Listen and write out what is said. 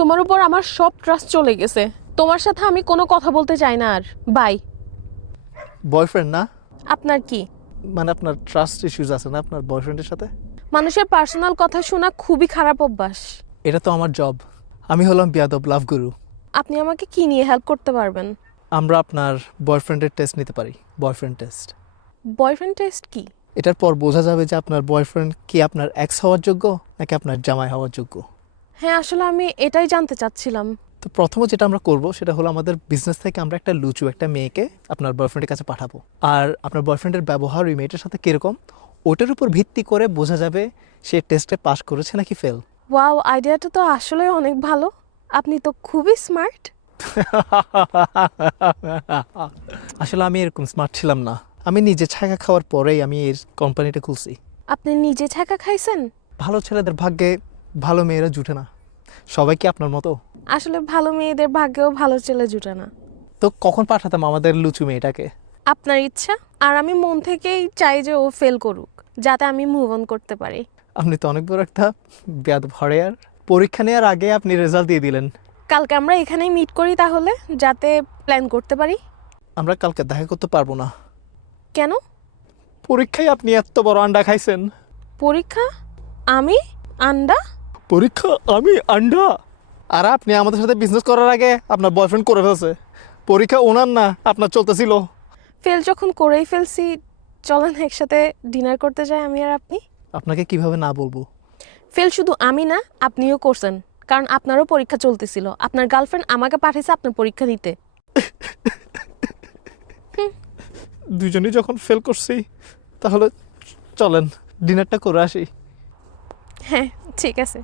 তোমার উপর আমার সব ট্রাস্ট চলে গেছে। তোমার সাথে আমি কোনো কথা বলতে চাই না আর। বাই। বয়ফ্রেন্ড না? আপনার কি? মানে আপনার ট্রাস্ট ইস্যুস আছে না আপনার বয়ফ্রেন্ডের সাথে? মানুষের পার্সোনাল কথা শোনা খুবই খারাপ অভ্যাস। এটা তো আমার জব। আমি হলাম বিয়াদব লাভ গুরু। আপনি আমাকে কি নিয়ে হেল্প করতে পারবেন? আমরা আপনার বয়ফ্রেন্ডের টেস্ট নিতে পারি, বয়ফ্রেন্ড টেস্ট। বয়ফ্রেন্ড টেস্ট কি? এটার পর বোঝা যাবে যে আপনার বয়ফ্রেন্ড কি আপনার এক্স হওয়ার যোগ্য নাকি আপনার জামাই হওয়ার যোগ্য। হ্যাঁ, আসলে আমি এটাই জানতে চাচ্ছিলাম। তো প্রথমে যেটা আমরা করব সেটা হলো আমাদের বিজনেস থেকে আমরা একটা লুচু একটা মেয়েকে আপনার বয়ফ্রেন্ডের কাছে পাঠাবো। আর আপনার বয়ফ্রেন্ডের ব্যবহার ওই মেয়েটার সাথে কীরকম ওটার উপর ভিত্তি করে বোঝা যাবে সে টেস্টে পাস করেছে নাকি ফেল। ওয়াও, আইডিয়াটা তো আসলে অনেক ভালো। আপনি তো খুবই স্মার্ট। আসলে আমি এরকম স্মার্ট ছিলাম না। আমি নিজে ছাকা খাওয়ার পরেই আমি এই কোম্পানিটা খুলছি। আপনি নিজে ছাকা খাইছেন? ভালো ছেলেদের ভাগ্যে ভালো মেয়েরা জুটে না। সবাই কি আপনার মতো? আসলে ভালো মেয়েদের ভাগ্যেও ভালো ছেলে জুটে না। তো কখন পাঠাতাম আমাদের লুচু মেয়েটাকে? আপনার ইচ্ছা। আর আমি মন থেকেই চাই যে ও ফেল করুক, যাতে আমি মুভ অন করতে পারি। আপনি তো অনেক বড় একটা বেয়াদব হড়েয়ার। পরীক্ষা নেওয়ার আগে আপনি রেজাল্ট দিয়ে দিলেন। কালকে আমরা এখানেই মিট করি তাহলে, যাতে প্ল্যান করতে পারি। আমরা কালকে দেখা করতে পারবো না। কেন? পরীক্ষায় আপনি এত বড় আন্ডা খাইছেন। পরীক্ষা? আমি? আন্ডা? পরীক্ষা আমি আন্ডা? আর আপনি আমাদের সাথে বিজনেস করার আগে আপনার বয়ফ্রেন্ড করে ফেলছে। পরীক্ষা ওনার না, আপনার চলতেছিল। ফেল যখন করেই ফেলছি, চলেন একসাথে ডিনার করতে যাই আমি আর আপনি। আপনাকে কিভাবে না বলবো? ফেল শুধু আমি না, আপনিও করছেন, কারণ আপনারও পরীক্ষা চলতেছিল। আপনার গার্লফ্রেন্ড আমাকে পাঠিয়েছে আপনার পরীক্ষা দিতে। দুজনেই যখন ফেল করছি তাহলে চলেন ডিনারটা করে আসি। হ্যাঁ, ঠিক আছে।